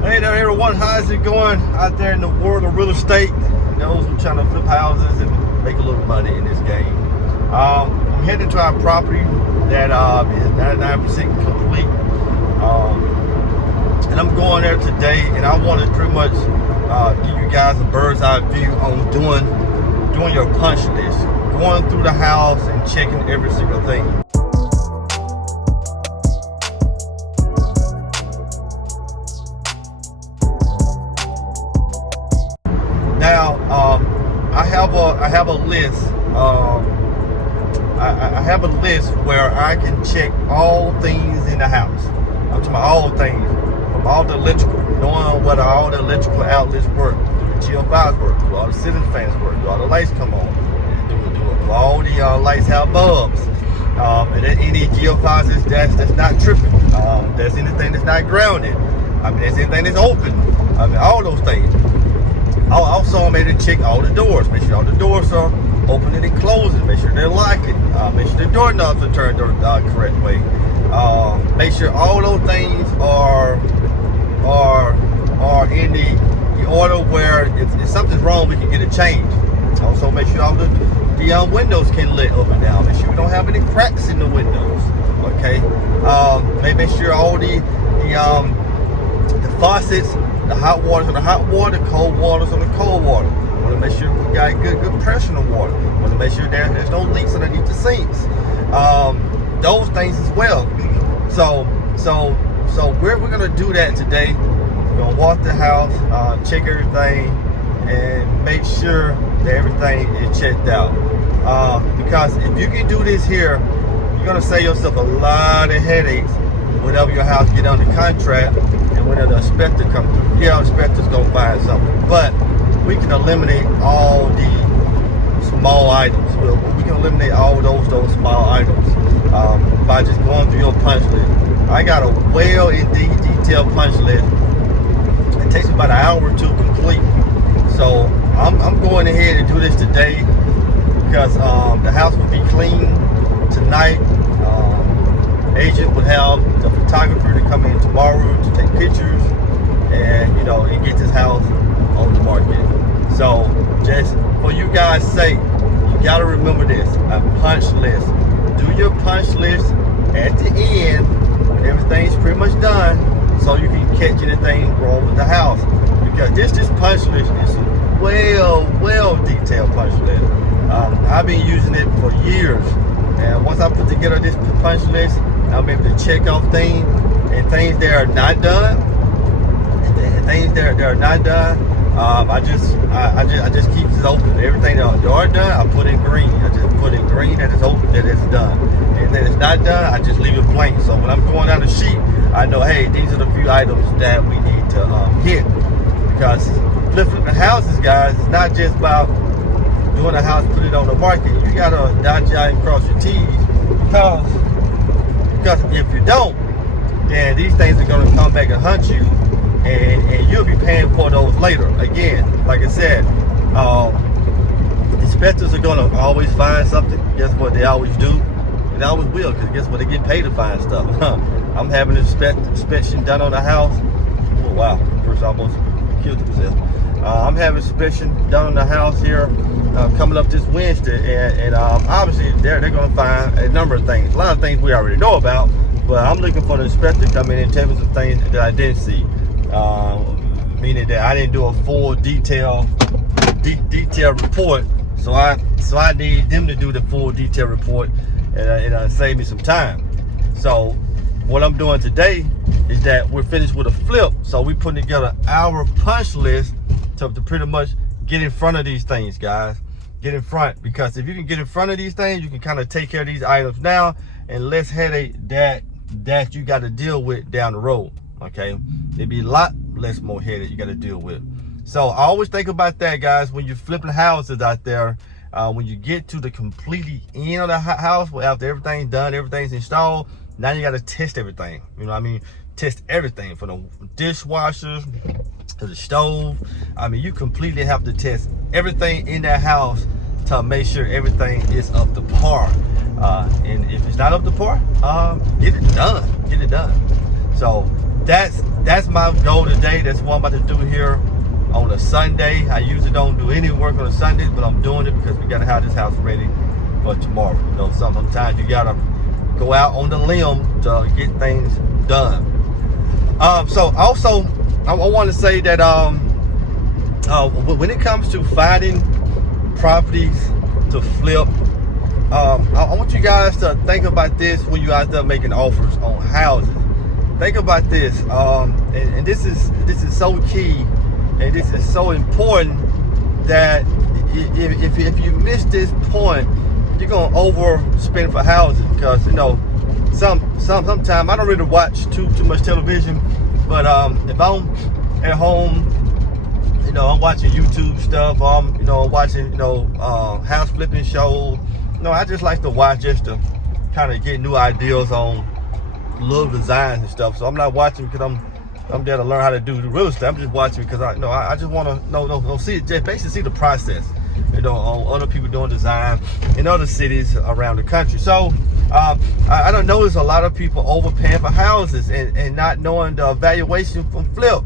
Hey there everyone, how's it going out there in the world of real estate? Those who trying to flip houses and make a little money in this game. I'm heading to our property that is 99% complete. And I'm going there today, and I want to pretty much give you guys a bird's eye view on doing your punch list. Going through the house and checking every single thing. Now, I have a list. I have a list where I can check all things in the house. I'm talking about all things, from all the electrical, knowing whether all the electrical outlets work, do the GL5s work, do all the ceiling fans work, do all the lights come on, do all the lights have bulbs, and then any GL5s that's not tripping, there's anything that's not grounded, there's anything that's open, all those things. Also, I made to check all the doors. Make sure all the doors are opening and closing. Make sure they're locking. Make sure the doorknobs are turned the correct way. Make sure all those things are in the order where if something's wrong, we can get it changed. Also, make sure all the windows can let up and down. Make sure we don't have any cracks in the windows. Okay. Make sure all the faucets. The hot water's on the hot water, cold water's on the cold water. Want to make sure we got good pressure in the water. Want to make sure there's no leaks underneath the sinks. Those things as well. So we're gonna do that today. We're gonna walk the house, check everything, and make sure that everything is checked out. Because if you can do this here, you're gonna save yourself a lot of headaches whenever your house get under contract and whenever the inspector comes through. Yeah, the inspector's gonna find something, but we can eliminate all the small items. We can eliminate all those small items by just going through your punch list. I got a well indeed detailed punch list. It takes me about an hour or two to complete. So I'm going ahead and do this today because the house will be clean tonight. Agent would have the photographer to come in tomorrow to take pictures and and get this house on the market. So just for you guys' sake, you gotta remember this: a punch list. Do your punch list at the end when everything's pretty much done, so you can catch anything wrong with the house. Because this punch list is a well detailed punch list. I've been using it for years, and once I put together this punch list, I'll be able to check off things and things that are not done. And things that are not done, I just keep it open. Everything that are done, I put in green. I just put in green that is open, that it's done. And then it's not done, I just leave it blank. So when I'm going down the sheet, I know, hey, these are the few items that we need to hit. Because flipping the houses, guys, it's not just about doing a house, put it on the market. You gotta dot your I's and cross your T's, because if you don't, then these things are going to come back and hunt you, and you'll be paying for those later. Again, like I said, inspectors are going to always find something. Guess what? They always do. And they always will, because guess what? They get paid to find stuff. I'm having an inspection done on the house. Oh, wow. First I almost killed myself. I'm having inspection done on the house here coming up this Wednesday, and obviously they're going to find a number of things. A lot of things we already know about, but I'm looking for the inspector to come in and tell me some things that I didn't see. Meaning that I didn't do a full detailed report, so I need them to do the full detailed report, and save me some time. So what I'm doing today is that we're finished with a flip, so we're putting together our punch list to pretty much get in front of these things, guys. Get in front, because if you can get in front of these things, you can kind of take care of these items now and less headache that you got to deal with down the road. Okay, it'd be a lot less more headache you got to deal with. So I always think about that, guys, when you're flipping houses out there. When you get to the completely end of the house, after everything's done, everything's installed, now you got to test everything. Test everything from the dishwashers to the stove. You completely have to test everything in that house to make sure everything is up to par. And if it's not up to par, get it done. So that's my goal today. That's what I'm about to do here on a Sunday. I usually don't do any work on a Sunday, but I'm doing it because we gotta have this house ready for tomorrow. You know, sometimes you gotta go out on the limb to get things done. So also, I want to say that when it comes to finding properties to flip, I want you guys to think about this when you out there making offers on houses. Think about this, and this is so key, and this is so important that if you miss this point, you're gonna overspend for houses. Because you know, sometimes I don't really watch too much television, but if I'm at home, you know, I'm watching YouTube stuff, I'm watching house flipping shows. You know, I just like to watch just to kind of get new ideas on little designs and stuff. So I'm not watching because I'm there to learn how to do the real estate. I'm just watching because I just want to see, just basically see the process, you know, on other people doing design in other cities around the country. So I don't notice a lot of people overpaying for houses and not knowing the valuation from flip.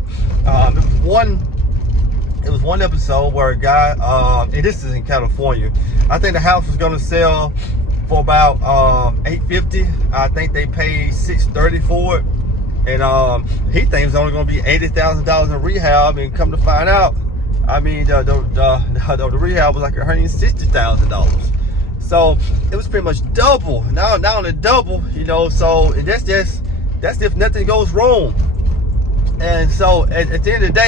It was one episode where a guy, and this is in California, I think the house was gonna sell for about $850. I think they paid $630 for it, and he thinks it's only going to be $80,000 in rehab. And come to find out, I mean, the rehab was like $160,000. So it was pretty much double. Now on the double, you know. So that's if nothing goes wrong. And so at the end of the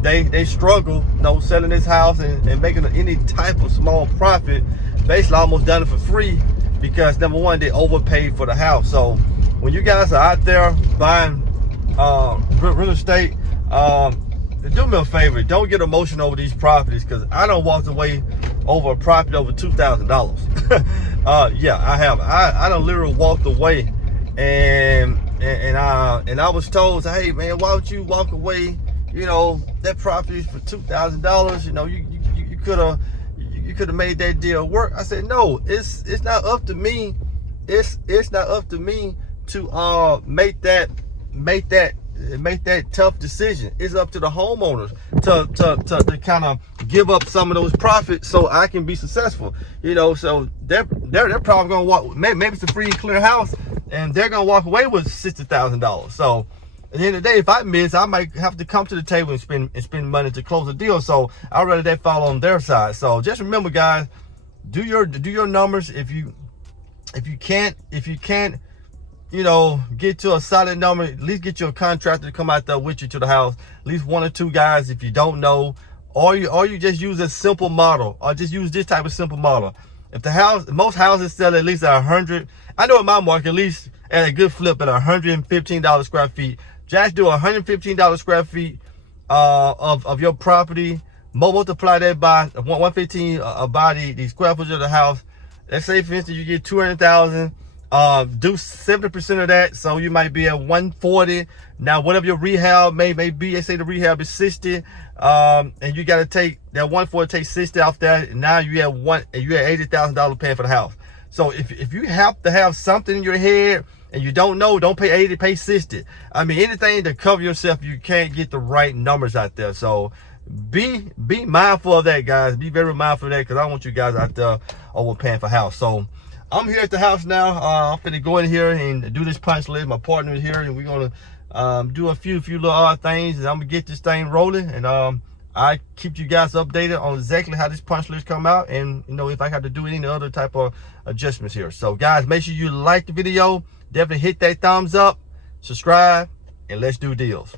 day, they struggle, you know, selling this house and making any type of small profit. Basically almost done it for free because number one, they overpaid for the house. So when you guys are out there buying real estate, do me a favor, don't get emotional over these properties, because I done walked away over a property over $2,000. Yeah, I have. I done literally walked away, and I was told, hey man, why would you walk away? You know, that property is for $2,000. You know, you could have made that deal work. I said, no, it's not up to me. It's not up to me to make that tough decision. It's up to the homeowners to kind of give up some of those profits so I can be successful. You know, so they're probably gonna walk. Maybe it's a free and clear house, and they're gonna walk away with $60,000. So at the end of the day, if I miss, I might have to come to the table and spend money to close the deal. So I'd rather that fall on their side. So just remember, guys, do your numbers. If you can't, you know, get to a solid number, at least get your contractor to come out there with you to the house. At least 1 or 2 guys if you don't know, or you just use a simple model, or just use this type of simple model. If most houses sell at least 100. I know in my market, at least at a good flip at $115 square feet. Just do $115 square feet of your property. Multiply that by 115 by the square footage of the house. Let's say, for instance, you get 200,000. Do 70% of that, so you might be at 140. Now, whatever your rehab may be, let's say the rehab is 60, and you got to take that 140, take 60 off that, and now you have $80,000 paying for the house. So if you have to have something in your head and you don't know, don't pay 80, pay 60. I mean, anything to cover yourself, you can't get the right numbers out there. So be mindful of that, guys. Be very mindful of that, because I don't want you guys out there overpaying for house. So I'm here at the house now. I'm gonna go in here and do this punch list. My partner is here, and we're gonna do a few little odd things, and I'm gonna get this thing rolling. And I keep you guys updated on exactly how this punch list come out, and you know, if I have to do any other type of adjustments here. So guys, make sure you like the video, definitely hit that thumbs up, subscribe, and let's do deals.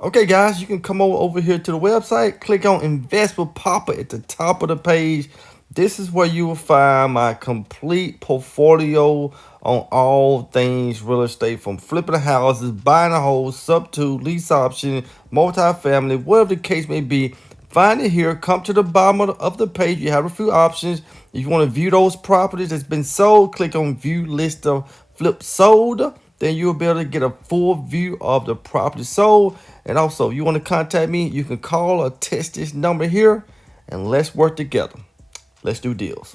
Okay guys, you can come over here to the website, click on Invest with Poppa at the top of the page. This is where you will find my complete portfolio on all things real estate, from flipping the houses, buying a home, sub-2, lease option, multifamily, whatever the case may be. Find it here. Come to the bottom of the page. You have a few options. If you want to view those properties that's been sold, click on View List of Flip Sold. Then you'll be able to get a full view of the property sold. And also, if you want to contact me, you can call or text this number here, and let's work together. Let's do deals.